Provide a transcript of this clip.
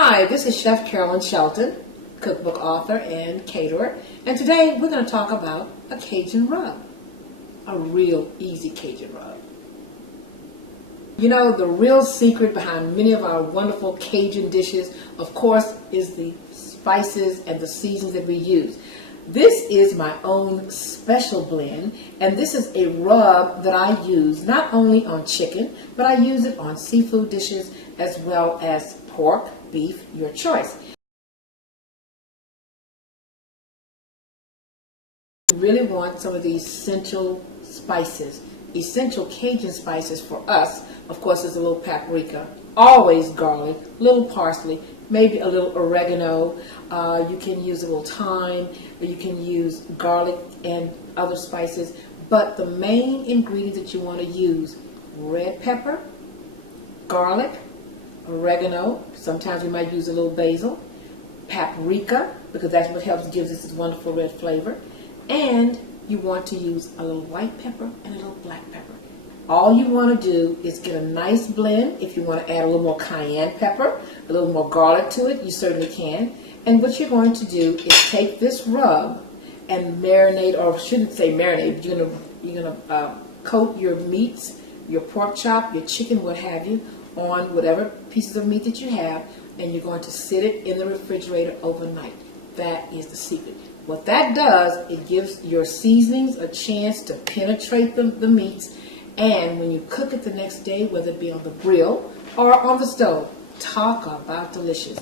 Hi, this is Chef Carolyn Shelton, cookbook author and caterer, and today we're going to talk about a Cajun rub, a real easy Cajun rub. You know, the real secret behind many of our wonderful Cajun dishes, of course, is the spices and the seasonings that we use. This is my own special blend, and this is a rub that I use not only on chicken, but I use it on seafood dishes as well as pork, beef, your choice. You really want some of these essential spices, essential Cajun spices for us. Of course, there's a little paprika, always garlic, little parsley, maybe a little oregano. You can use a little thyme, or you can use garlic and other spices. But the main ingredients that you want to use: red pepper, garlic, oregano. Sometimes we might use a little basil, paprika, because that's what gives us this wonderful red flavor. And you want to use a little white pepper and a little black pepper. All you want to do is get a nice blend. If you want to add a little more cayenne pepper, a little more garlic to it, you certainly can. And what you're going to do is take this rub and marinate, or shouldn't say marinate, but you're gonna coat your meats, your pork chop, your chicken, what have you, on whatever pieces of meat that you have, and you're going to sit it in the refrigerator overnight. That is the secret. What that does, it gives your seasonings a chance to penetrate the meats, and when you cook it the next day, whether it be on the grill or on the stove, talk about delicious.